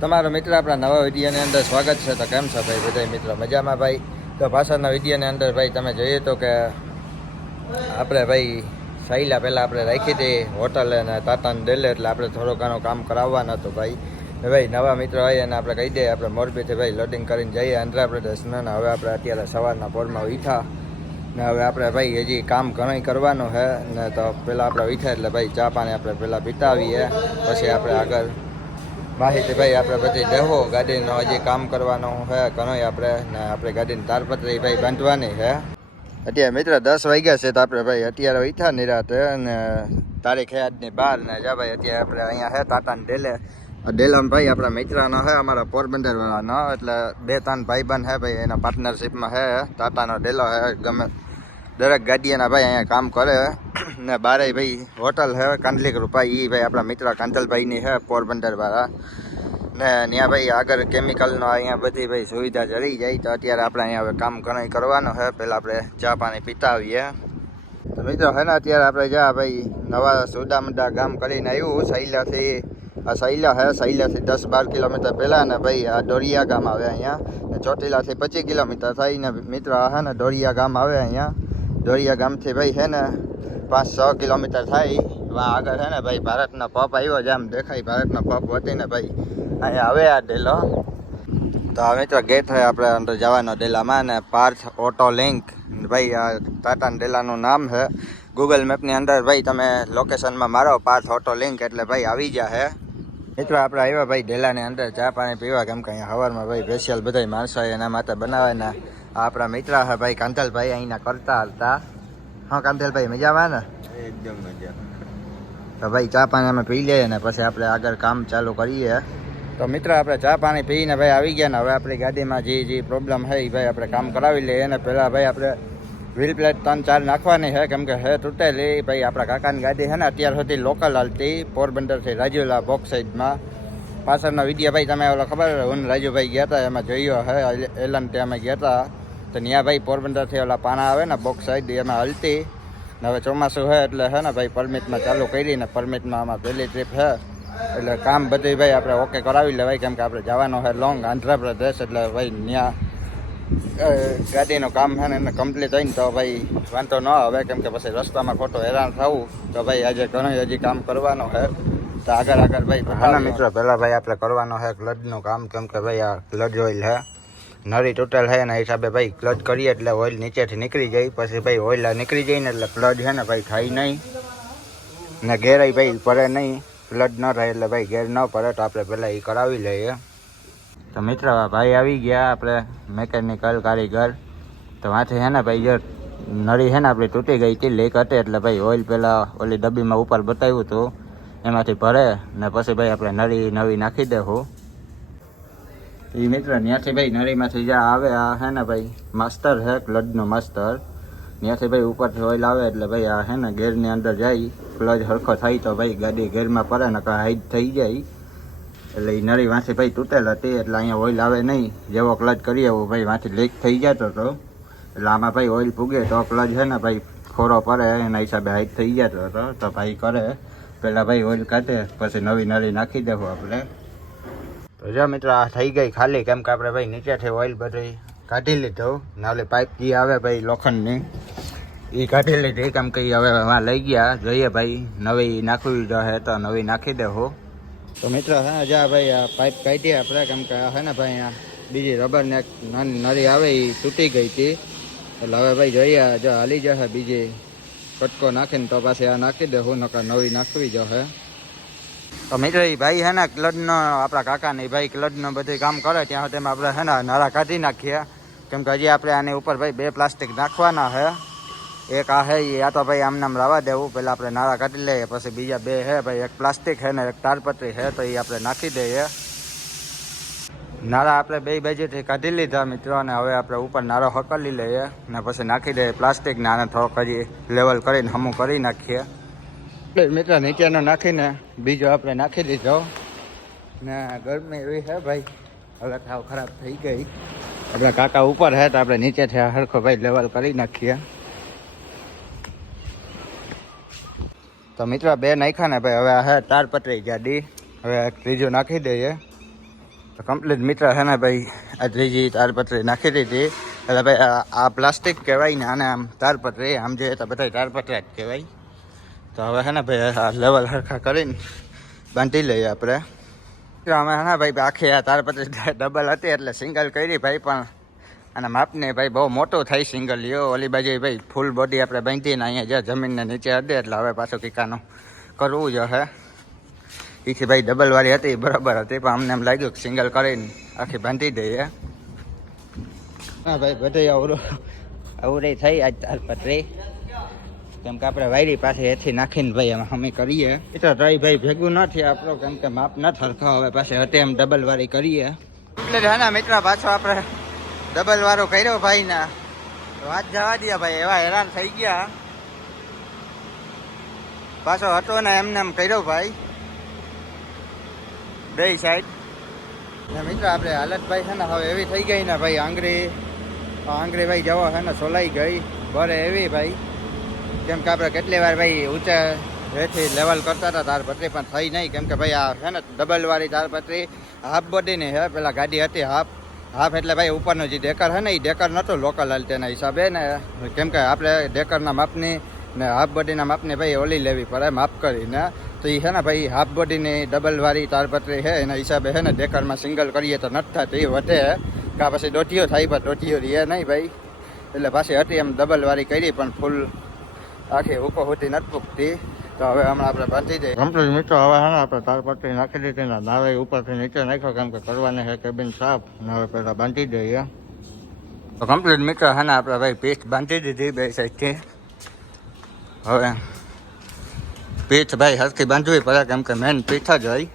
તમારો મિત્ર આપણા નવા વિડીયોની અંદર સ્વાગત છે. તો કેમ છો ભાઈ? બધા મિત્રો મજામાં ભાઈ? તો ભાષાના વિડીયોની અંદર ભાઈ તમે જોઈએ તો કે આપણે ભાઈ સાઈલા પહેલાં આપણે રાખી હતી હોટલ અને તાતાને ડેલે એટલે આપણે થોડો ઘણો કામ કરાવવાનું હતું ભાઈ. ભાઈ નવા મિત્રો હોય અને આપણે કહી દઈએ, આપણે મોરબીથી ભાઈ લોડિંગ કરીને જઈએ. આંધ્રપ્રદેશને ને હવે આપણે અત્યારે સવારના પોરમાં ઉઠા ને હવે આપણે ભાઈ હજી કામ ઘણું કરવાનું છે. ને તો પહેલાં આપણે ઉઠ્યા એટલે ભાઈ ચા પાણી આપણે પહેલાં પીતા આવીએ. પછી આપણે આગળ માહિતી ભાઈ આપણે બધી લેવો ગાડીનો હજી કામ કરવાનું છે ઘણોય આપણે, ને આપણે ગાડીની તારપત્રી ભાઈ બાંધવાની છે અત્યારે મિત્ર દસ વાગ્યા છે તો આપણે ભાઈ અત્યારે ઉઠ્યા નિરાતે અને તારીખ છે આજની બાર ને જા ભાઈ, અત્યારે આપણે અહીંયા છે ટાટાને ડેલે આ ભાઈ આપણા મિત્રનો છે અમારા પોરબંદરવાળાનો, એટલે બે ત્રણ ભાઈબંધ છે ભાઈ, એના પાર્ટનરશિપમાં છે ટાટાનો ડેલો છે ગમે દરેક ગાડીઓના ભાઈ અહીંયા કામ કરે ને બારે ભાઈ હોટલ છે કાંડલી કૃપા એ ભાઈ આપણા મિત્ર કાંતલભાઈની છે પોરબંદર વાળા ને ત્યાં ભાઈ આગળ કેમિકલનો અહીંયા બધી ભાઈ સુવિધા જરી જાય તો અત્યારે આપણે અહીંયા હવે કામ ઘણું કરવાનું છે. પહેલાં આપણે ચા પાણી પીતા આવીએ તો મિત્રો હે ને, અત્યારે આપણે જા ભાઈ નવા સુદામડા ગામ કરીને આવ્યું સૈલાથી આ સૈલા છે સૈલાથી દસ બાર કિલોમીટર પહેલાં ને ભાઈ આ ડોરિયા ગામ આવે અહીંયા. ને ચોટીલાથી પચીસ કિલોમીટર થઈને મિત્ર આ છે ને ડોરિયા ગામ આવે અહીંયા. ડોરિયા ગામથી ભાઈ છે ને પાંચ છ કિલોમીટર થાય. વા આગળ છે ને ભાઈ ભારતનો પપ આવ્યો છે, આમ દેખાય ભારતનો પપ વટીને ભાઈ. અહીંયા આવે આ ડેલો. તો હવે તો ગેટ હોય આપણે અંદર જવાનો ડેલામાં ને પાર્થ ઓટો લિંક. ભાઈ આ ટાટા ડેલાનું નામ છે. ગૂગલ મેપની અંદર ભાઈ તમે લોકેશનમાં મારો પાર્થ ઓટો લિંક એટલે ભાઈ આવી જશે મિત્રો આપણે આવ્યા ભાઈ ડેલાની અંદર ચા પાણી પીવા, કેમ કે અહીંયા હવારમાં ભાઈ સ્પેશિયલ બધા માણસો એના માટે બનાવે ને આ આપણા મિત્ર છે ભાઈ કાંતલભાઈ અહીંના કરતા હતા હા કાંતલભાઈ મજામાં ને? એકદમ મજા. તો ભાઈ ચા પાણી અમે પી લઈએ ને પછી આપણે આગળ કામ ચાલુ કરીએ. તો મિત્ર આપણે ચા પાણી પીને ભાઈ આવી ગયા ને હવે આપણી ગાડીમાં જે જે પ્રોબ્લેમ છે એ ભાઈ આપણે કામ કરાવી લઈએ ને પહેલાં ભાઈ આપણે વ્હીલ પ્લેટ ત્રણ ચાર નાખવાની છે. કેમ કે હે તૂટેલી ભાઈ આપણા કાકાની ગાડી છે ને અત્યાર સુધી લોકલ હાલતી. પોરબંદરથી રાજુલા બોક્સ સાઈડમાં પાછળનો વીડિયો ભાઈ તમે ઓલો ખબર હું ને રાજુભાઈ ગયા હતા એમાં જોયો હે એલન ત્યાં અમે ગયા હતા. તો ત્યાં ભાઈ પોરબંદરથી ઓલા પાણા આવે ને બોક્સ સાઈડ એમાં હલતી. ને હવે ચોમાસું છે એટલે હે ને ભાઈ પરમિટમાં ચાલુ કરી ને પરમિટમાં આમાં પહેલી ટ્રીપ છે એટલે કામ બધું ભાઈ આપણે ઓકે કરાવી લેવાય કેમ કે આપણે જવાનો છે લોંગ આંધ્રપ્રદેશ એટલે ભાઈ ત્યાં ગાડીનું કામ છે ને એને કમ્પ્લીટ હોય ને તો ભાઈ વાંધો ન આવે કેમ કે પછી રસ્તામાં ખોટું હેરાન થવું. તો ભાઈ આજે ઘણું હજી કામ કરવાનું છે તો આગળ આગળ ભાઈ હા મિત્રો પહેલાં ભાઈ આપણે કરવાનો છે ક્લડનું કામ કેમ કે ભાઈ આ ક્લડ ઓઇલ છે નરી તૂટેલ છે એના હિસાબે ભાઈ ક્લચ કરીએ એટલે ઓઇલ નીચેથી નીકળી જાય. પછી ભાઈ ઓઇલ નીકળી જાય ને એટલે ક્લચ છે ને ભાઈ થાય નહીં. ને ઘેરાય ભાઈ પડે નહીં. ક્લચ ન રહે એટલે ભાઈ ઘેર ન પડે તો આપણે પહેલાં એ કરાવી લઈએ. તો મિત્ર ભાઈ આવી ગયા આપણે મેકેનિકલ કારીગર. તો વાંથી છે ને ભાઈ જો નળી છે ને આપણી તૂટી ગઈ હતી લીક હતી એટલે ભાઈ ઓઇલ પહેલાં ઓલી ડબ્બીમાં ઉપર બતાવ્યું હતું. એમાંથી ભરે ને પછી ભાઈ આપણે નળી નવી નાખી દેવું એ મિત્ર ત્યાંથી ભાઈ નળીમાંથી જ્યાં આવે આ હે ને ભાઈ, માસ્તર છે ક્લડનો માસ્તર. ત્યાંથી ભાઈ ઉપરથી ઓઇલ આવે એટલે ભાઈ આ હે ને ગેરની અંદર જાય. ક્લચ હરખો થાય તો ભાઈ ગાડી ગેરમાં પડે ને હાઈટ થઈ જાય. એટલે એ નળી વાંચી ભાઈ તૂટેલ હતી એટલે અહીંયા ઓઇલ આવે નહીં. જેવો ક્લચ કરીએ એવો ભાઈ વાંચી લીક થઈ જતો હતો એટલે આમાં ભાઈ ઓઇલ પૂગે તો ક્લચ છે ને ભાઈ ખોરો પડે, એના હિસાબે હાઈટ થઈ જતો હતો તો ભાઈ કરે. પહેલાં ભાઈ ઓઇલ કાઢે, પછી નવી નળી નાખી દેવું આપણે. તો જો મિત્રો, આ થઈ ગઈ ખાલી. કેમ કે આપણે ભાઈ નીચેથી ઓઇલ બધી કાઢી લીધો. નાલે પાઇપ જે આવે ભાઈ લોખંડની. એ કાઢી લીધી. કેમ કે હવે એમાં લઈ ગયા. જોઈએ ભાઈ, નવી નાખવી હે તો નવી નાખી દેવું તો મિત્રો, હા, જા ભાઈ આ પાઇપ કાઢીએ આપણે. કેમ કે હે ને ભાઈ, આ બીજી રબર ને નાની નળી આવે એ તૂટી ગઈ હતી. એટલે હવે ભાઈ જોઈએ જો હાલી જશે બીજી. કટકો નાખીને તો પાછી આ નાખી દેવું નકર નવી નાખવી જશે તો મિત્રો એ ભાઈ છે ને ક્લડનો, આપણા કાકાને ભાઈ ક્લડનો બધું કામ કરે, ત્યાં સુધી આપણે છે ને નારા કાઢી નાખીએ. કેમ કે હજી આપણે આની ઉપર ભાઈ બે પ્લાસ્ટિક નાખવાના છે એક આ હે એ આ તો ભાઈ આમ નામ લાવવા દેવું પહેલાં આપણે નાળા કાઢી લઈએ, પછી બીજા બે હે ભાઈ, એક પ્લાસ્ટિક છે ને એક તારપત્રી છે તો એ આપણે નાખી દઈએ. નાળા આપણે બે બાજુથી કાઢી લીધા મિત્રો, અને હવે આપણે ઉપર નાળો હકલી લઈએ, ને પછી નાખી દઈએ પ્લાસ્ટિકના, આને થોડોક હજી લેવલ કરીને હમું કરી નાખીએ. મિત્રો નીચેનો નાખીને બીજો આપણે નાખી દીધો. ને ગરમી એવી છે ભાઈ. હવે થાવ ખરાબ થઈ ગઈ. આપણા કાકા ઉપર હે તો આપણે નીચેથી હરખો ભાઈ લેવલ કરી નાખીએ. તો મિત્રો બે નાખ્યા ને ભાઈ, હવે હે તારપત્રી ગાડી હવે ત્રીજું નાખી દઈએ. તો કમ્પ્લીટ મિત્ર છે ને ભાઈ, આ ત્રીજી તારપત્રી નાખી દીધી. એટલે ભાઈ આ- પ્લાસ્ટિક કહેવાય ને આને આમ તારપત્રી આમ જોઈએ તો બધા તારપત્રા જ કહેવાય. તો હવે છે ને ભાઈ લેવલ હરખા કરીને બાંધી લઈએ આપણે. અમે છે ને ભાઈ આખી આ તારપત્રી ડબલ હતી એટલે સિંગલ કરી ભાઈ પણ. અને માપને ભાઈ બહુ મોટું થાય સિંગલ લ્યો, ઓલી બાજુ ભાઈ ફૂલ બોડી આપણે બાંધીને અહીંયા જ્યાં જમીનને નીચે હતી એટલે હવે પાછું કીકાનું કરવું જ હે. એથી ભાઈ ડબલવાળી હતી, બરાબર હતી, પણ અમને એમ લાગ્યું કે સિંગલ કરીને આખી બાંધી દઈએ. હા ભાઈ, બધે અવરું અવરી થઈ આજ તારપત્રી કેમ કે આપણે વાયરી પાસે એથી નાખીને ભાઈ એમાં અમે કરીએ. એ તો ભાઈ ભાઈ ભેગું નથી આપણો, કેમ કે માપ ન થરખો હવે પાસે હતે એમ ડબલ વાળી કરીએ. એટલે નાના મિત્ર, પાછો આપણે ડબલ વાળો કર્યો ભાઈ ના વાત જવા દે ભાઈ, એવા હેરાન થઈ ગયા. પાછો હતો ને એમને એમ કર્યો ભાઈ. બે સાઈડ ને મિત્ર, આપણે હાલતભાઈ છે ને હવે એવી થઈ ગઈ ને ભાઈ, આંગળી આંગળી ભાઈ જવા છે ને સોલાઈ ગઈ. ભરે એવી ભાઈ. કેમ કે આપણે કેટલી વાર ભાઈ ઊંચા રેથી લેવલ કરતા હતા તારપત્રી પણ થઈ નહીં. કેમ કે ભાઈ આ છે ને ડબલ વાળી તારપત્રી હાફ બોડીની હે પેલા ગાડી હતી હાફ હાફ એટલે ભાઈ ઉપરનો જે ડેકર છે ને એ ડેકર નહોતું લોકલ હાલ તેના હિસાબે ને, કેમ કે આપણે ડેકરના માપની ને હાફ બોડીના માપની ભાઈ ઓલી લેવી પડે, માપ કરીને. તો એ છે ને ભાઈ હાફ બોડીની ડબલ વાળી તારપત્રી છે, એના હિસાબે છે ને ડેકરમાં સિંગલ કરીએ તો નથી થતી એ વધે. કાં પછી દોઢીઓ થાય પણ દોઢીઓ રહે નહીં ભાઈ. એટલે પાછી હતી એમ ડબલ વાળી કરી પણ ફૂલ આખી ઉપર હોતી નથી પૂકતી તો હવે હમણાં આપણે બાંધી દઈએ. કમ્પ્લીટ મિત્રો હવે હા, આપણે તારપત્રી નાખી દીધી ને નાવે ઉપરથી નીચે નાખ્યો, કેમ કે કરવાને છે કેબિન સાફ. ને હવે પહેલાં બાંધી દઈએ. તો કમ્પ્લીટ મિત્રો, હા આપણે ભાઈ પીઠ બાંધી દીધી બે સાઈડથી. હવે પીઠ ભાઈ હરખી બાંધવી પડે, કેમ કે મેન પીઠ જ હોય.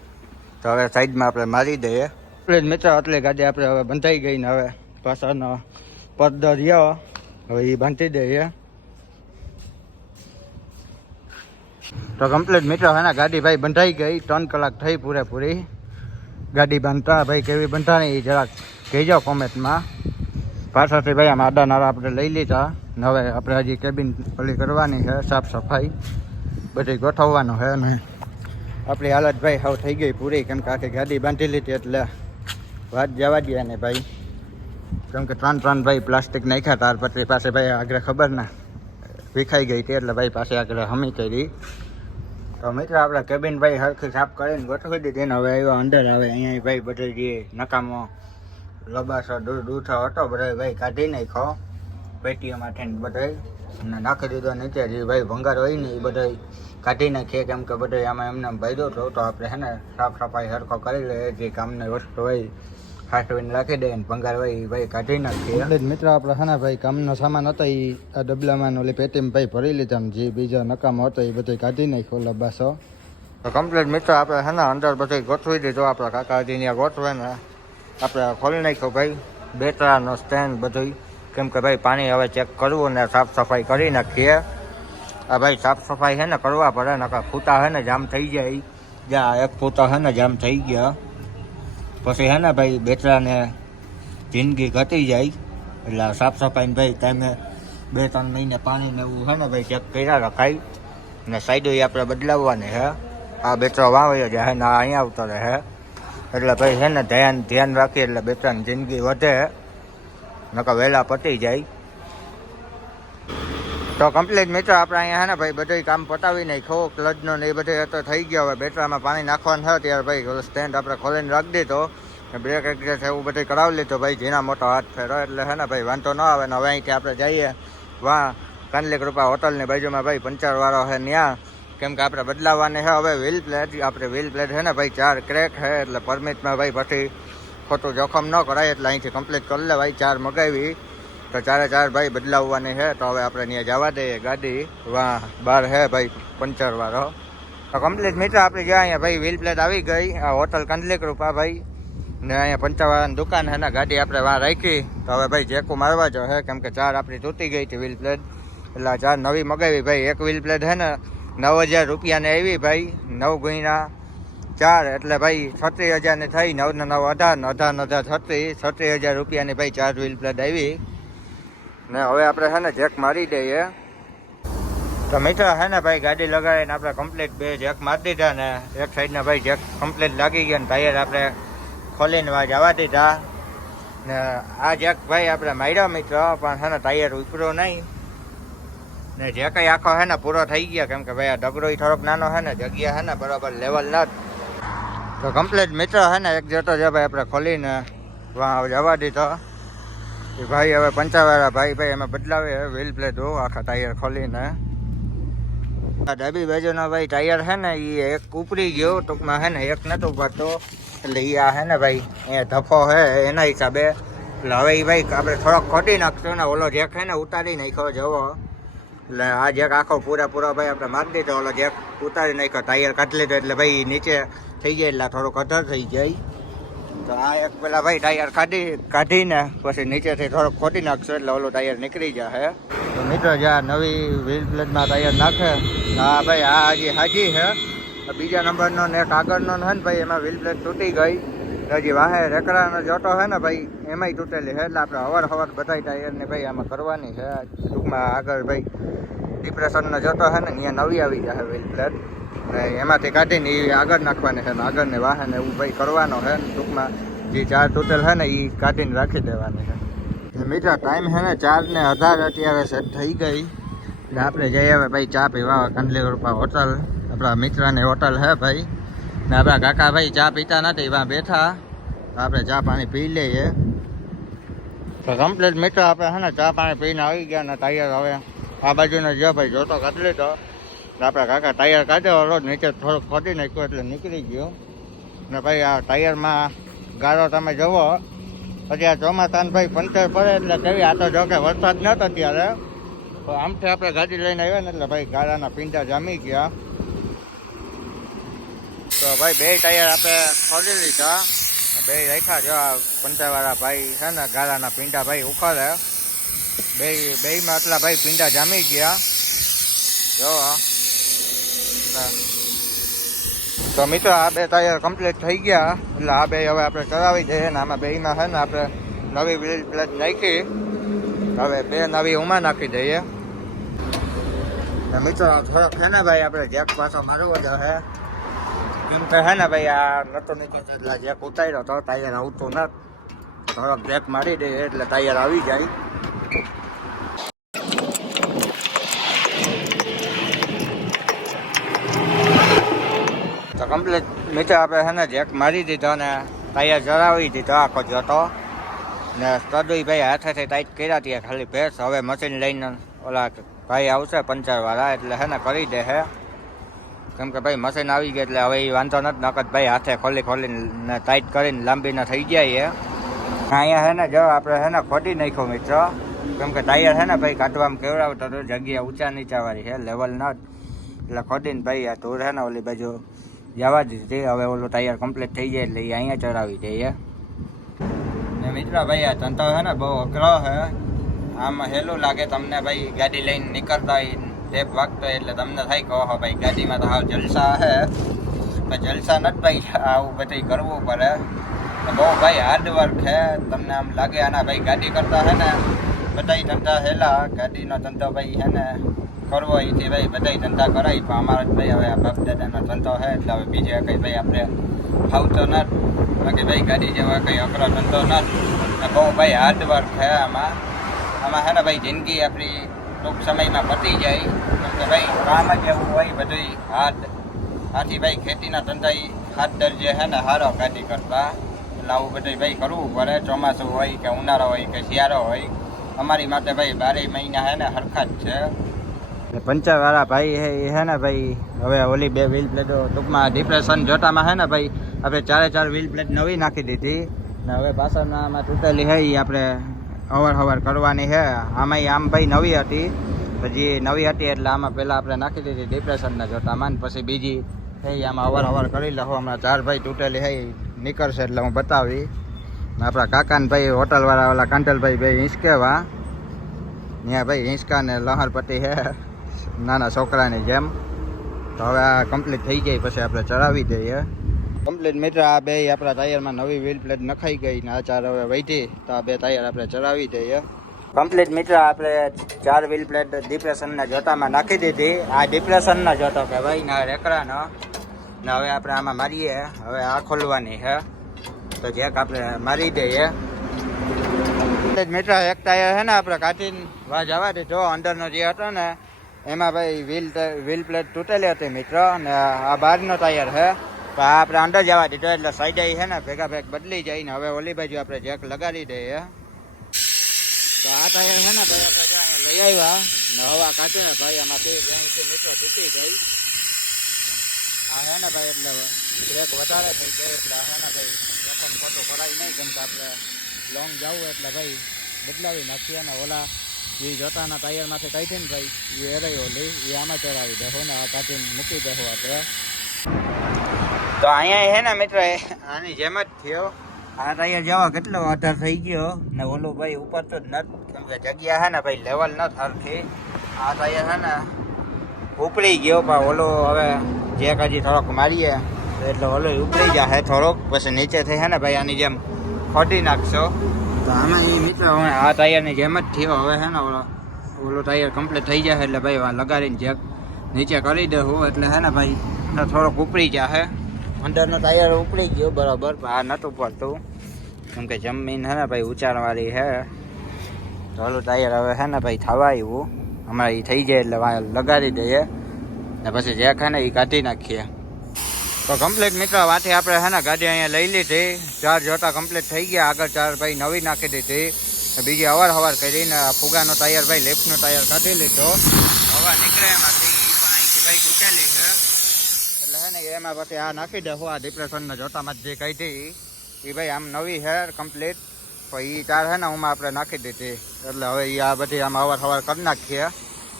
તો હવે સાઈડમાં આપણે મારી દઈએ. કમ્પ્લીટ મિત્રો, આટલી ગાડી આપણે હવે બંધાઈ ગઈ ને હવે પાછળનો પડદો રહ્યો હવે એ બાંધી દઈએ. તો કમ્પ્લીટ મિત્રો, હે ગાડી ભાઈ બંધાઈ ગઈ, ત્રણ કલાક થઈ પૂરેપૂરી. ગાડી બાંધતા, ભાઈ, કેવી બંધાણી એ જરાક કહેજો કોમેન્ટમાં. પાછળથી ભાઈ, આમ આડા નારા આપણે લઈ લીધા. હવે આપણે હજી કેબિન ઓલી કરવાની છે, સાફ સફાઈ. બધી ગોઠવવાનું છે અને આપણી હાલત ભાઈ હવે થઈ ગઈ પૂરી, કેમ કે આખી ગાડી બાંધી લીધી એટલે વાત જવા દે ને ભાઈ. કેમ કે ત્રણ ત્રણ ભાઈ પ્લાસ્ટિક નાખ્યા તાર પછી પાસે ભાઈ આગળ ખબર ના, વિખાઈ ગઈ હતી એટલે ભાઈ પાસે આગળ હમી કરી. તો મિત્ર, આપણે કેબિન ભાઈ હરખી સાફ કરીને ગોઠવી દીધી ને હવે આવ્યો અંદર. આવે અહીંયા ભાઈ બધે જે નકામો લબાસો, દૂર દૂઠો હતો બધો ભાઈ કાઢી નાખ્યો. પેટીઓમાંથી ને બધો અને નાખી દીધો નીચે, જે ભાઈ ભંગાર હોય ને એ બધો કાઢી નાખીએ. કેમ કે બધો આમાં એમને ભર્યો હતો, તો આપણે છે ને સાફ સફાઈ હરખો કરી લઈએ, જે કામની વસ્તુ હોય હાટવીને રાખી દે ને ભંગાર ભાઈ એ ભાઈ કાઢી નાખીએ. એટલે જ મિત્ર આપણે છે ને ભાઈ કામનો સામાન હતો એ આ ડબલામાં ને ઓલી પેટીમાં ભાઈ ભરી લીધા ને જે બીજો નકામો હતો એ બધું કાઢી નાખ્યો ઓલા તો કમ્પ્લીટ મિત્ર આપણે છે અંદર બધું ગોઠવી દીધો આપણા કાકાજી ત્યાં ગોઠવે ને. આપણે ખોલી નાખ્યો ભાઈ બેટરાનો સ્ટેન્ડ બધું કેમ કે ભાઈ પાણી હવે ચેક કરવું ને સાફ સફાઈ કરી નાખીએ. આ ભાઈ સાફ સફાઈ છે ને કરવા પડે નકર ફૂટા છે ને જામ થઈ જાય જ્યાં એક ફૂટા છે ને જામ થઈ ગયા. પછી હે ભાઈ, બેટરાને જિંદગી ઘટી જાય. એટલે સાફ સફાઈ ભાઈ ટાઈમે બે ત્રણ મહિને પાણી ને એવું હેને ભાઈ ચેક કર્યા રખાય ને સાઈડો આપણે બદલાવવાની છે આ બેટરો વાવે છે ને આ અહીંયા ઉતરે રહે એટલે ભાઈ હે ને ધ્યાન ધ્યાન રાખીએ એટલે બેચરાની જિંદગી વધે નકર વહેલા પતી જાય. તો કમ્પ્લીટ મિત્રો, આપણે અહીંયા હે ને ભાઈ બધું કામ પતાવી નાખ્યો ક્લચનો ને એ બધું તો થઈ ગયો. હવે બેટરામાં પાણી નાખવાનું થયો ત્યારે ભાઈ સ્ટેન્ડ આપણે ખોલીને રાખી દીધો. બ્રેક એક્ઝેસ એવું બધું કરાવી લીધું ભાઈ ઝીણા મોટો હાથ ફેરો એટલે હે ને ભાઈ વાંધો ન આવે. ને હવે અહીંથી આપણે જઈએ. વા કાનલી કૃપા હોટલની બાજુમાં ભાઈ પંચરવાળો છે ત્યાં કેમ કે આપણે બદલાવવાની છે હવે વ્હીલ પ્લેટ આપણે વ્હીલ પ્લેટ છે ને ભાઈ ચાર ક્રેક છે એટલે પરમિટમાં ભાઈ પછી ખોટું જોખમ ન કરાય એટલે અહીંથી કમ્પ્લીટ કરી લે ભાઈ ચાર મગાવી. તો ચારે ચાર ભાઈ બદલાવવાની છે, તો હવે આપણે ત્યાં જવા દઈએ ગાડી. વાહ, બાર હે ભાઈ, પંચર વાળો. તો કમ્પ્લીટ મિત્ર, આપણે જ્યાં અહીંયા ભાઈ વ્હીલ પ્લેટ આવી ગઈ, આ હોટલ કંડલી કૃપા ભાઈ. ને અહીંયા પંચાવાળાની દુકાન છે ને, ગાડી આપણે વાહ રાખી. તો હવે ભાઈ જેકું મારવા જો હે, કેમ કે ચાર આપણી તૂટી ગઈ હતી વ્હીલ પ્લેટ એટલે આ ચાર નવી મગાવી ભાઈ. એક વ્હીલ પ્લેટ છે ને, નવ હજાર રૂપિયાને આવી ભાઈ. નવ ગુણ્યા ચાર, એટલે ભાઈ છત્રીસ હજારની થઈ નવ નવ અઢાર અઢાર અઢાર છત્રીસ. છત્રીસ હજાર રૂપિયાની ભાઈ ચાર વ્હીલ પ્લેટ આવી. ને હવે આપણે છે ને જેક મારી દઈએ. તો મિત્ર છે ને ભાઈ ગાડી લગાડીને આપણે કમ્પ્લીટ બે જેક મારી દીધા ને એક સાઈડના ભાઈ જેક કમ્પ્લીટ લાગી ગયા ને ટાયર આપણે ખોલીને જવા દીધા. ને આ જેક ભાઈ આપણે માર્યો મિત્ર, પણ છે ને ટાયર ઉપરો નહીં. ને જે કંઈ આખો છે ને પૂરો થઈ ગયો, કેમ કે ભાઈ આ ડગરો થોડોક નાનો છે ને, જગ્યા છે ને બરાબર લેવલ ન તો કમ્પ્લીટ મિત્ર છે ને એક જતો છે ભાઈ આપણે ખોલીને જવા દીધો. એ ભાઈ હવે પંચાવાળા ભાઈ ભાઈ એમાં બદલાવે વ્હીલ પ્લેટ આખા ટાયર ખોલીને. આ ડાબી બાજુનો ભાઈ ટાયર છે ને એ એક ઉપરી ગયો, ટૂંકમાં છે ને, એક નહોતો ભરતો એટલે એ આ છે ને ભાઈ એ ધફો છે એના હિસાબે. એટલે હવે એ ભાઈ આપણે થોડોક ખોટી નાખશું ને, ઓલો જેક છે ને, ઉતારી નાખ્યો જવો એટલે આ જેક આખો પૂરેપૂરો ભાઈ આપણે મારી દીધો, ઓલો જેક ઉતારી નાખ્યો ટાયર કાઢી લીધો, એટલે ભાઈ નીચે થઈ જાય, એટલે થોડુંક અધર થઈ જાય. તો આ એક પેલા ભાઈ ટાયર કાઢી, કાઢીને પછી નીચેથી થોડોક ખોટી નાખશો એટલે ઓલું ટાયર નીકળી જશે તો મિત્રો જ્યાં નવી વ્હીલ પ્લેટમાં ટાયર નાખે હા ભાઈ, આ હજી હાજી છે બીજા નંબરનો ને એક આગળનો ને ભાઈ, એમાં વ્હીલ પ્લેટ તૂટી ગઈ. હજી વાહે રેકડાનો જોટો છે ને ભાઈ, એમાંય તૂટેલી છે એટલે આપણે અવાર હવાર બધા ટાયરને ભાઈ આમાં કરવાની છે ટૂંકમાં આગળ ભાઈ ડિપ્રેશનનો જોટો હે ને, અહીંયા નવી આવી જશે વ્હીલ પ્લેટ ને એમાંથી કાઢીને એ આગળ નાખવાની છે ને આગળને વાહન એવું ભાઈ કરવાનો છે ને ટૂંકમાં જે ચાર તૂટેલ છે ને એ કાઢીને રાખી દેવાની છે. મિત્ર ટાઈમ છે ને ચાર ને અઢાર અત્યારે સેટ થઈ ગઈ. એટલે આપણે જઈએ હવે ભાઈ ચા પીવા કંડલી રૂપા હોટલ આપણા મિત્રની હોટલ છે ભાઈ. ને આપણા કાકા ભાઈ ચા પીતા નથી, એવા બેઠા. આપણે ચા પાણી પી લઈએ. તો કમ્પ્લીટ મિત્ર આપણે છે ને ચા પાણી પીને આવી ગયા ને તૈયાર હવે. આ બાજુનો જો ભાઈ જોતો લીધો. એટલે આપણા કાકા ટાયર કાઢ્યો રોજ નીચે થોડુંક ખોટી નાખ્યું એટલે નીકળી ગયો. ને ભાઈ આ ટાયરમાં ગાળો તમે જુઓ પછી આ ચોમાસાને ભાઈ પંચર પડે એટલે કેવી આ તો જો કે વરસાદ નહોતો ત્યારે આમથી આપણે ગાડી લઈને આવ્યા ને એટલે ભાઈ ગાળાના પીંડા જામી ગયા. તો ભાઈ બે ટાયર આપણે ખોલી લીધા. બે રાખ્યા જો આ પંચરવાળા ભાઈ છે ને ગાળાના પીંડા ભાઈ ઉખાડે. બે બેયમાં એટલા ભાઈ પીંડા જામી ગયા. જો તો મિત્રો આ બે ટાયર કમ્પ્લીટ થઈ ગયા. એટલે આ બે હવે આપણે ચલાવી દઈએ ને આમાં બેના છે ને આપણે નવી વ્હીલ પ્લેટ નાખી. હવે બે નવી ઉમાં નાખી દઈએ. મિત્રો થોડોક છે ને ભાઈ, આપણે જેક પાછો મારવો જ હે. કેમ કે છે ને ભાઈ, આ નતો નીચે એટલે જેક ઉતાર્યો તો ટાયર આવતું નથી થોડોક બ્રેક મારી દઈએ એટલે ટાયર આવી જાય. કમ્પ્લીટ મીટર આપણે છે ને જેક મારી દીધો ને ટાયર જરાવી દીધો આખો જોતો. ને સ્ટડી ભાઈ હાથેથી ટાઈટ કર્યા ત્યાં ખાલી ભેસ હવે મશીન લઈને ઓલા ભાઈ આવશે પંચરવાળા એટલે હે ને કરી દે છે કેમ કે ભાઈ મશીન આવી ગઈ એટલે હવે એ વાંધો નથી નકદ ભાઈ હાથે ખોલી ખોલીને ટાઈટ કરીને લાંબીને થઈ જાય અહીંયા છે ને જો આપણે છે ને ખોટી નાખ્યો મિત્ર. કેમ કે ટાયર છે ને ભાઈ કાઢવામાં કેવડાવતો જગ્યા ઊંચા નીચાવાળી છે લેવલ ન એટલે ખોટીને ભાઈ આ ટૂર છે ને ઓલી બાજુ જવા દીધી હવે ઓલું ટાયર કમ્પ્લીટ થઈ જાય એટલે એ અહીંયા ચડાવી દઈએ ને મિત્રા ભાઈ, આ ધંધો છે ને બહુ અઘરો છે આમ હેલું લાગે તમને ભાઈ ગાડી લઈને નીકળતા હોય ટેપ વાગતો એટલે તમને થાય કહો હો ભાઈ ગાડીમાં તો હાવ જલસા છે પણ જલસા નથી ભાઈ, આવું બધું કરવું પડે. બહુ ભાઈ હાર્ડ વર્ક છે તમને આમ લાગે આના ભાઈ ગાડી કરતા છે ને બધા ધંધા હેલા. ગાડીનો ધંધો ભાઈ છે ને. કરવો એથી ભાઈ બધા ધંધા કરાય, પણ અમારા ભાઈ હવે આ બાપ દાદાનો ધંધો છે, એટલે હવે બીજે કંઈ ભાઈ આપણે ફાવતો નથી. બાકી ભાઈ ગાડી જેવા કંઈ અઘરો ધંધો નથી. બહુ ભાઈ હાર્ડ વર્ક છે આમાં. આમાં છે ને ભાઈ જિંદગી આપણી ટૂંક સમયમાં પતી જાય. કે ભાઈ કામ જ એવું હોય બધું હાર્ડ આથી ભાઈ ખેતીના ધંધા એ હાથ દરજે છે ને હારો ગાડી કરતા. એટલે આવું બધું ભાઈ કરવું પડે. ચોમાસું હોય કે ઉનાળો હોય કે શિયાળો હોય. અમારી માટે ભાઈ બારે મહિના છે ને હરખા જ છે. પંચરવાળા ભાઈ હે, એ હે ને ભાઈ, હવે ઓલી બે વ્હીલ પ્લેટો ટૂંકમાં ડિપ્રેશન જોતામાં હે ને ભાઈ, આપણે ચારે ચાર વ્હીલ પ્લેટ નવી નાખી દીધી ને હવે પાછળના આમાં તૂટેલી છે એ આપણે અવર હવર કરવાની છે આમાં આમ ભાઈ નવી હતી પછી નવી હતી એટલે આમાં પહેલાં આપણે નાખી દીધી ડિપ્રેશનના જોતામાં ને પછી બીજી છે આમાં અવર હવર કરી લખો હમણાં ચાર ભાઈ તૂટેલી ઈ નીકળશે એટલે હું બતાવી. ને આપણા કાકાને ભાઈ, હોટલવાળા ઓલા કાંટલભાઈ ભાઈ હિંચકેવા. ત્યાં ભાઈ હિંચકા ને લહરપટ્ટી છે નાના છોકરાની જેમ. તો હવે આ કમ્પ્લીટ થઈ જાય પછી આપણે ચડાવી દઈએ. કમ્પ્લીટ મિત્ર, આ બે આપણા ટાયરમાં નવી વ્હીલ પ્લેટ નખાઈ ગઈ ને આ ચાર હવે વૈધી. તો આ બે ટાયર આપણે ચડાવી દઈએ. કમ્પ્લીટ મિત્ર, આપણે ચાર વ્હીલ પ્લેટ ડિપ્રેશનના જોતામાં નાખી દીધી. આ ડિપ્રેશનના જોતો કહેવાય ને આ રેકડાનો. ને હવે આપણે આમાં મારીએ. હવે આ ખોલવાની છે. તો જેક આપણે મારી દઈએ. મિત્ર, એક ટાયર છે ને આપણે કાઢીને વાજ જવા દે. જો અંદરનો જે હતો ને એમાં ભાઈ વ્હીલ વ્હીલ પ્લેટ તૂટેલી હતી મિત્ર, અને આ બહારનો ટાયર છે. તો આપણે અંદર જવા દીધો, એટલે સાઈડ છે ને, ભેગા ભેગ બદલી જાય ને હવે ઓલી બાજુ આપણે જેક લગાડી દઈએ. તો આ ટાયર છે ને ભાઈ આપણે લઈ આવ્યા, ને હવા કાઢીને ભાઈ આમાંથી મિત્રો તૂટી ગઈ. આ હે ને ભાઈ એટલે બ્રેક વધારે થઈ ગઈ, એટલે હે ને ભાઈ રકમ ખોટું કરાય નહીં, કેમ કે આપણે લોંગ જવું એટલે ભાઈ બદલાવી નાખીએ ને ઓલા જે જોતાના ટાયરમાંથી કાઢીને ભાઈ એ એરયો લઈ એ આમાં ચડાવી દેવો ને આ કાઢીને મૂકી દેવો આપણે. તો અહીંયા છે ને મિત્ર આની જેમ જ થયો. આ ટાયર જવા કેટલો અઢાર થઈ ગયો ને ઓલું ભાઈ ઉપર તો જ નથી કેમ કે જગ્યા છે ને ભાઈ લેવલ ન થરખી. આ ટાયર છે ને ઉપડી ગયો પણ ઓલો હવે જે કાજી થોડોક મારીએ એટલે ઓલો ઉપડી જાય થોડોક પછી નીચે થઈ હે ને ભાઈ આની જેમ ખોટી નાખશો. તો આમાં એ મિત્ર હવે આ ટાયરની જેમ જ થયો. હવે હે ને ઓલો ઓલો ટાયર કમ્પ્લીટ થઈ જશે એટલે ભાઈ લગાડીને જેક નીચે કરી દેવું એટલે હે ને ભાઈ થોડોક ઉપડી જાય અંદરનો ટાયર ઉપડી ગયો બરાબર આ નહોતું પડતું. કેમ કે જમીન છે ને ભાઈ ઉચાણવાળી છે તો ઓલું ટાયર હવે હે ને ભાઈ થવા આવ્યું હમણાં એ થઈ જાય એટલે લગાડી દઈએ. ને પછી જે હે ને એ કાઢી નાખીએ. તો કમ્પ્લીટ મિત્રો વાથી આપણે હે ને ગાડી અહીંયા લઈ લીધી. ચાર જોતા કમ્પ્લીટ થઈ ગયા. આગળ ચાર ભાઈ નવી નાખી દીધી. બીજી અવાર હવાર કરીને ફુગાનો ટાયર ભાઈ, લેફ્ટનો ટાયર કાઢી લીધો. હવા નીકળે એમાંથી. પણ તૂટેલી છે. એટલે હે ને એમાં પછી આ નાખી દેવું આ ડિપ્રેશનના જોતામાં જ જે હતી એ ભાઈ આમ નવી હે કમ્પ્લીટ તો એ ચાર છે ને હું આપણે નાખી દીધી. એટલે હવે એ આ બધી આમ અવાર હવાર કરી નાખીએ.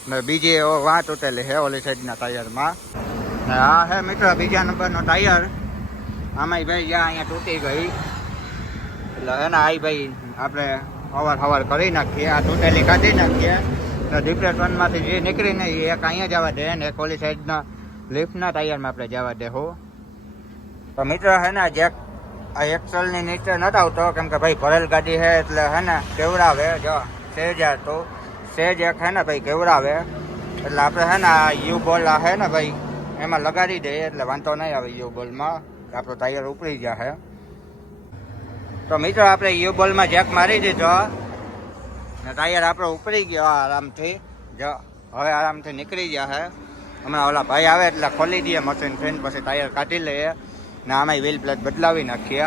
ને બીજી વાં તૂટેલી હે ઓલી સાઈડના ટાયરમાં આ છે મિત્ર, બીજા નંબરનો ટાયર આમાં ભાઈ જ્યાં અહીંયા તૂટી ગઈ. એટલે એના આઈ ભાઈ, આપણે અવાર હવાર કરી નાખીએ, આ તૂટેલી કાઢી નાખીએ. ને ડિપ્રેશનમાંથી જે નીકળીને એ એક અહીંયા જવા દે ને, એક ઓલી સાઈડના લિફ્ટના ટાયરમાં આપણે જવા દેવું તો મિત્ર, હે ને જેક આ એક્સલની નીચે નથી આવતો, કેમ કે ભાઈ ભરેલ ગાડી છે, એટલે હે ને, કેવડાવે, જો, સેજ તો. સેજ એક હે ને, ભાઈ, કેવડાવે. એટલે આપણે હે ને, આ યુ બોલ આ હે ને, ભાઈ એમાં લગાડી દઈએ એટલે વાંધો નહીં આવે યુ બોલમાં આપણો ટાયર ઉપડી જશે તો મિત્રો, આપણે યુ બોલમાં જેક મારી દીધો. ને ટાયર આપણો ઉપડી ગયો આરામથી. જો, હવે આરામથી નીકળી હે. હમણાં ઓલા ભાઈ આવે એટલે ખોલી દઈએ મશીન થઈને, પછી ટાયર કાઢી લઈએ. ને આમાં વ્હીલ પ્લેટ બદલાવી નાખીએ.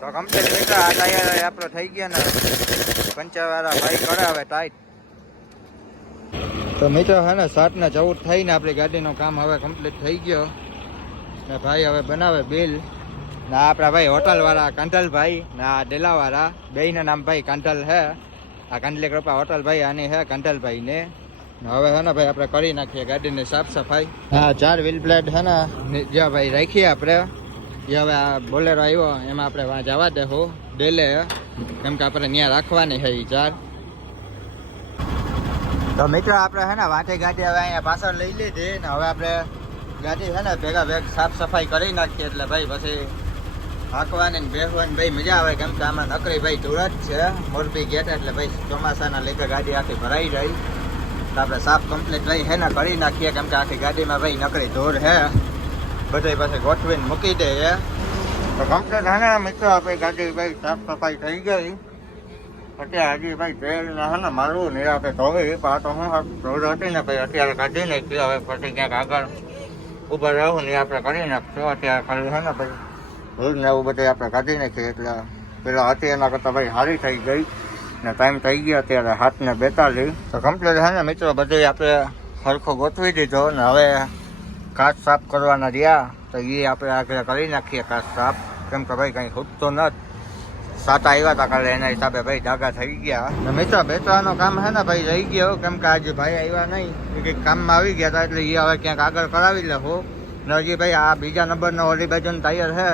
તો કમ્પ્લીટ આ ટાયર આપણો થઈ ગયો ને. પંચરવાળા ભાઈ કરાવે ટાઈટ તો મિત્રો, હે ને સાત ને ચૌદ થઈને આપણી ગાડીનું કામ હવે કમ્પ્લીટ થઈ ગયો. ને ભાઈ હવે બનાવે બિલ ને આપણા ભાઈ હોટલવાળા કંટલભાઈ ને આ ડેલાવાળા, બેયના નામ ભાઈ કંટલ હે. આ કંટલી કૃપા હોટલભાઈ, આની હે કંટલભાઈ ને હવે હે ને ભાઈ, આપણે કરી નાખીએ ગાડીની સાફ સફાઈ. હા, ચાર વ્હીલ પ્લેટ હે ને જ્યાં ભાઈ રાખીએ આપણે. જે હવે આ બોલેરો આવ્યો, એમાં આપણે જવા દેહો, ડેલે કેમ કે આપણે ત્યાં રાખવાની છે એ ચાર. તો મિત્રો આપણે હે ને વાંચે ગાડી હવે અહીંયા પાછળ લઈ લીધી ને હવે આપણે ગાડી હે ને ભેગા ભેગ સાફ સફાઈ કરી નાખીએ એટલે ભાઈ પછી હાંકવાની ને બેસવાની ભાઈ મજા આવે કેમ કે આમાં નકરી ભાઈ ધૂળ જ છે. મોરબી ગેટ એટલે ભાઈ ચોમાસાના લીધે ગાડી આખી ભરાઈ જાય તો આપણે સાફ કમ્પ્લીટ ભાઈ હે ને કરી નાખીએ કેમ કે આખી ગાડીમાં ભાઈ નકરી ધૂળ હે. બધી પાસે ગોઠવીને મૂકી દે તો કમ્પ્લીટ હે ને મિત્રો, આપણે ગાડી ભાઈ સાફ સફાઈ થઈ ગઈ. અત્યારે હજી ભાઈ તેલ ના હે ને, મારવું નહીં આપણે ધોવી આ તો હું રોડ હતી ને ભાઈ અત્યારે કાઢી નાખી, હવે પછી ક્યાંક આગળ ઊભા રહેવું ને આપણે કરી નાખશું. અત્યારે ખાલી છે ને ભાઈ રોજ ને એવું બધું આપણે કાઢી નાખીએ. એટલે પેલા હતી એના કરતાં ભાઈ સારી થઈ ગઈ ને ટાઈમ થઈ ગયો અત્યારે હાથ ને બેતાલી તો કમ્પ્લીટ છે ને મિત્રો, બધું આપણે સરખો ગોઠવી દીધો ને હવે કાચ સાફ કરવાના રહ્યા. તો એ આપણે આગળ કરી નાખીએ કાચ સાફ. કેમ કે ભાઈ કંઈ ખૂટતો નથી. સાતા આવ્યા હતા કાલે એના હિસાબે ભાઈ ધાગા થઈ ગયા. મિત્ર બેચવાનું કામ હે ને ભાઈ, રહી ગયો. કેમ કે આજે ભાઈ આવ્યા નહીં. એ કંઈક કામમાં આવી ગયા હતા એટલે એ હવે ક્યાંક આગળ કરાવી લેવું ને હજી ભાઈ આ બીજા નંબરનો ઓલી બાજુનો ટાયર છે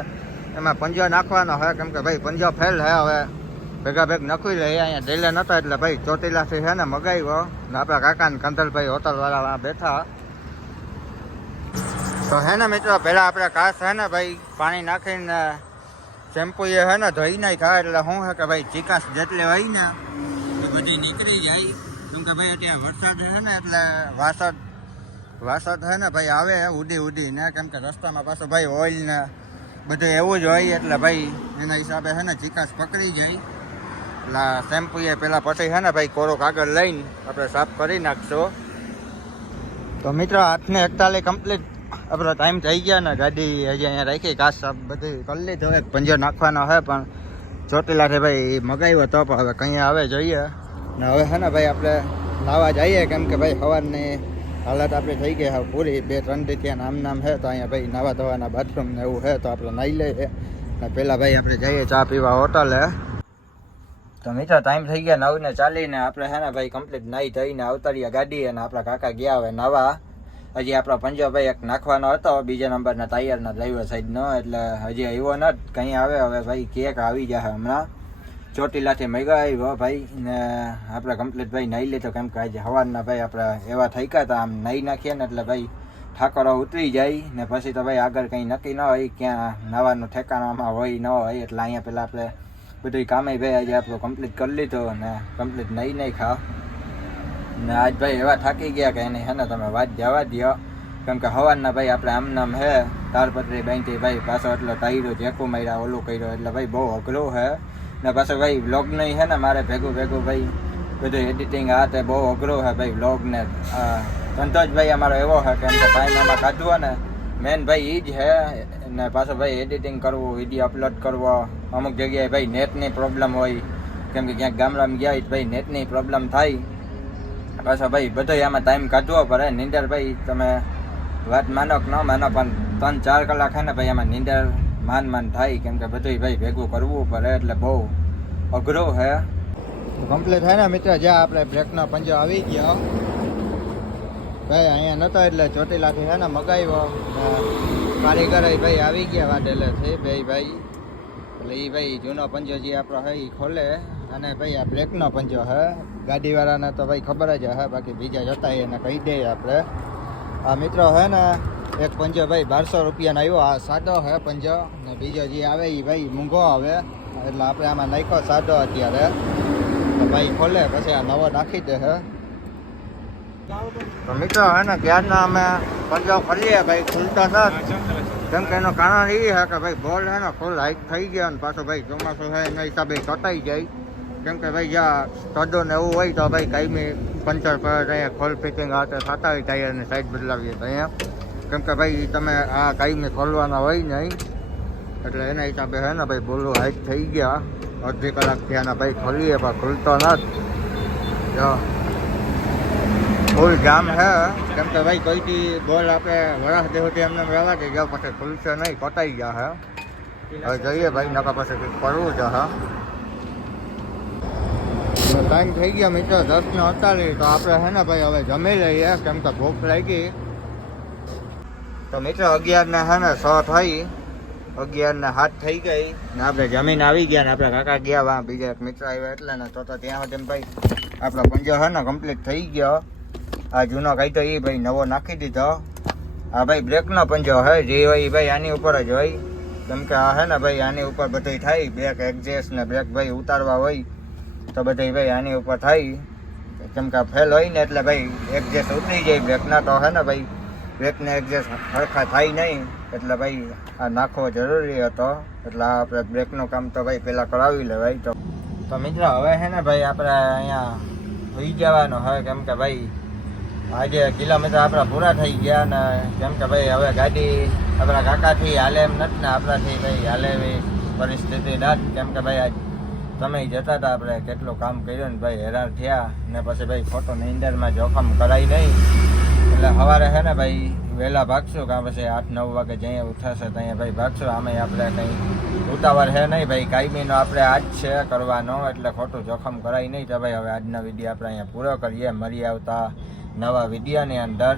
એમાં પંજો નાખવાનો હે. કેમ કે ભાઈ પંજો ફેલ હે હવે. ભેગા ભેગ નખવી લે, અહીંયા ડેલે નતા એટલે ભાઈ ચોટીલાથી છે ને મગાવ્યો. ને આપણા કાકાને કંદલભાઈ હોટલવાળા બેઠા. તો હે ને મિત્રો, પહેલાં આપણે કાસ હે ને ભાઈ પાણી નાખીને શેમ્પુ એ હે ને ધોઈ નાખ્યા એટલે શું હે કે ભાઈ ચીકાશ જેટલી હોય ને એ બધી નીકળી જાય. કેમ કે ભાઈ અત્યારે વરસાદ છે ને, એટલે વાસદ વાસદ હે ને ભાઈ આવે ઉડી ઉડી ને કેમ કે રસ્તામાં પાછો ભાઈ ઓઇલ ને બધું એવું જ હોય, એટલે ભાઈ એના હિસાબે છે ને ચિકાસ પકડી જાય. એટલે શેમ્પૂએ પેલા પછી છે ને ભાઈ કોરો કાગળ લઈને આપણે સાફ કરી નાખશો. તો મિત્રો આઠને એકતાલીસ કમ્પ્લીટ આપણો ટાઈમ થઈ ગયા ને, ગાડી હજી અહીંયા રાખી, ઘાસ સાફ બધી કરી લીધો. એક પંજો નાખવાનો છે પણ ચોટીલાથી ભાઈ મગાવ્યો તો, પણ હવે કંઈ આવે જોઈએ. ને હવે છે ને ભાઈ આપણે નાવા જઈએ, કેમ કે ભાઈ સવારની હાલત આપણે થઈ ગઈ હવે પૂરી. બે ત્રણ રીતે નામ નામ છે તો અહીંયા ભાઈ નવા ધોવાના બાથરૂમ ને એવું છે તો આપણે નાહી લઈએ. ને પહેલાં ભાઈ આપણે જઈએ ચા પીવા હોટલે. તો મિત્રો ટાઈમ થઈ ગયા નવ ને ચાલીને આપણે છે ને ભાઈ કમ્પ્લીટ નાહી ધોઈને અવતર્યા ગાડી અને આપણા કાકા ગયા હવે નવા. હજી આપણો પંજો ભાઈ એક નાખવાનો હતો, બીજા નંબરના ટાયરના ડ્રાઈવર સાઈડનો એટલે હજી આવ્યો ન કંઈ આવે, હવે ભાઈ કેક આવી જશે હમણાં. ચોટીલાથી મગ્યા આવ્યો ભાઈ, ને આપણે કમ્પ્લીટ ભાઈ નાહી લીધો કેમ કે આજે સવારના ભાઈ આપણે એવા થઈ ગયા હતા, આમ નાહી નાખીએ ને એટલે ભાઈ ઠાકોરો ઉતરી જાય, ને પછી તો ભાઈ આગળ કંઈ નક્કી ન હોય, ક્યાં નાવાનું ઠેકાણામાં હોય, ન હોય, એટલે અહીંયા પહેલાં આપણે બધું કામે ભાઈ આજે આપણું કમ્પ્લીટ કરી લીધો, ને કમ્પ્લીટ નહીં નહીં ખા ને આજ ભાઈ એવા થાકી ગયા કે એની હે ને તમે વાત જવા દો કેમ કે હવાના ભાઈ આપણે આમ નામ હે તારપત્રી બેંકી ભાઈ પાછો એટલો ટાયરો જેકું માર્યા, ઓલું કર્યો, એટલે ભાઈ બહુ અઘરું હે. ને પાછો ભાઈ વ્લોગ નહીં હે ને મારે ભેગું ભેગું ભાઈ, બધું એડિટિંગ આ તે બહુ અઘરું હે ભાઈ વ્લોગ ને. આ, ધંધો જ ભાઈ અમારો એવો હે, કેમ કે ભાઈ આમાં કાઢવો ને મેન ભાઈ એ જ હે. ને પાછો ભાઈ એડિટિંગ કરવું વીડિયો અપલોડ કરવો. અમુક જગ્યાએ ભાઈ નેટની પ્રોબ્લેમ હોય, કેમ કે ક્યાંક ગામડામાં ગયા હોય ભાઈ નેટની પ્રોબ્લેમ થાય. પાછો ભાઈ બધો આમાં ટાઈમ કાઢવો પડે. નિંદર ભાઈ, તમે વાત માનો કે ન માનો, પણ ત્રણ ચાર કલાક હે ને ભાઈ, આમાં નિંદર માન માન થાય, કેમ કે બધું ભાઈ ભેગું કરવું પડે, એટલે બહુ અઘરો હે. કમ્પ્લીટ થાય ને, મિત્ર? જ્યાં આપણે બ્રેકનો પંજો આવી ગયો. ભાઈ, અહીંયા નતો એટલે ચોટીલાથી હે ને મગાવ્યો. કારીગર ભાઈ આવી ગયા વાટેલે એટલે થઈ ભાઈ. એટલે એ ભાઈ, જૂનો પંજો જે આપણો હોય એ ખોલે. અને ભાઈ આ બ્રેકનો પંજો હે. ગાડીવાળાને તો ભાઈ ખબર જ હે બાકી બીજા જતા એને કહી દઈએ આપણે. આ મિત્રો હે ને એક પંજો ભાઈ બારસો રૂપિયાનો આવ્યો આ સાદો હે પંજો. ને બીજો જે આવે એ ભાઈ મૂંઘો આવે. એટલે આપણે આમાં નાખ્યો સાદો અત્યારે. તો ભાઈ ખોલે પછી આ નવો નાખી દે હે. તો મિત્રો હે ને ક્યારના અમે પંજો ખોલીએ ભાઈ ખુલતા નથી કેમ કે એનું કારણ એ છે કે ભાઈ બોલ હે ને ફૂલ હાઈટ થઈ ગયા અને પાછો ભાઈ ચોમાસું હે એના હિસાબે કટાઈ જાય. કેમ કે ભાઈ, જ્યાં તડો ને એવું હોય તો ભાઈ કાયમી પંચર પર અહીંયા ખોલ ફિટિંગ આ તે થતા હોય ટાયરની સાઈડ બદલાવીએ તો અહીંયા. કેમ કે ભાઈ, તમે આ કાયમી ખોલવાના હોય નહીં એટલે એના હિસાબે છે ને ભાઈ, બોલું હાઈટ થઈ ગયા. અડધી કલાક ત્યાંના ભાઈ ખોલીએ, પણ ખુલતો નથી. જો. ફૂલ જામ છે કેમ કે ભાઈ, કોઈથી બોલ આપણે વરસ દેહોથી એમને રહેવા દઈ જાવ પછી ખુલશે નહીં કટાઈ ગયા હે. હવે જોઈએ ભાઈ નકા પછી કંઈક કરવું છે, હા. ટાઈમ થઈ ગયા મિત્રો, દસ ને અડતાલીસ. તો આપણે હે ને ભાઈ, હવે જમી લઈએ, કેમ કે ભૂખ લાગી. તો મિત્રો અગિયાર ને, છે ને સો થઈ. અગિયાર ને હાથ થઈ ગઈ. ને આપણે જમીન આવી ગયા ને, આપણા કાકા ગયા વા, બીજા એક મિત્ર આવ્યા એટલે ને, તો ત્યાં સુધી ભાઈ, આપણો પંજો હે ને કમ્પ્લીટ થઈ ગયો. આ જૂનો કાઢ્યો એ ભાઈ નવો નાખી દીધો. આ ભાઈ બ્રેકનો પંજો હે, જે હોય એ ભાઈ આની ઉપર જ હોય. કેમ કે આ હે ને ભાઈ, આની ઉપર બધું થાય. બ્રેક એક્ઝેસ્ટ ને બ્રેક ભાઈ ઉતારવા હોય. તો બધી ભાઈ આની ઉપર થાય કેમ કે ફેલ હોય ને એટલે ભાઈ એડજસ્ટ ઉતરી જાય. બ્રેકના તો હે ને ભાઈ બ્રેકને એડજસ્ટ સરખા થાય નહીં. એટલે ભાઈ આ નાખવો જરૂરી હતો. એટલે આપણે બ્રેકનું કામ તો ભાઈ પહેલાં કરાવી લેવાય. તો તો મિત્રો, હવે છે ને ભાઈ આપણે અહીંયા હોઈ જવાનું. હવે કેમ કે ભાઈ, આજે કિલોમીટર આપણા પૂરા થઈ ગયા ને કેમ કે ભાઈ હવે ગાડી આપણા કાકાથી હાલે એમ નથી ને આપણાથી ભાઈ હાલે એવી પરિસ્થિતિ નથી. કેમ કે ભાઈ આજ તમે જતા હતા, આપણે કેટલું કામ કર્યું ને ભાઈ હેરાન થયા ને પછી ભાઈ ખોટો નિંદરમાં જોખમ કરાય નહીં. એટલે સવારે છે ને ભાઈ વહેલા ભાગશું, કાં પછી આઠ, નવ વાગે જ્યાં ઉઠાશે ત્યાં ભાઈ ભાગશું. આમે આપણે કંઈ ઉતાવળ છે નહીં ભાઈ, કાયમીનો આપણે આજ છે કરવાનો, એટલે ખોટું જોખમ કરાય નહીં. તો ભાઈ હવે આજનો વીડિયો આપણે અહીંયા પૂરો કરીએ. મળી આવતા નવા વિડીયાની અંદર.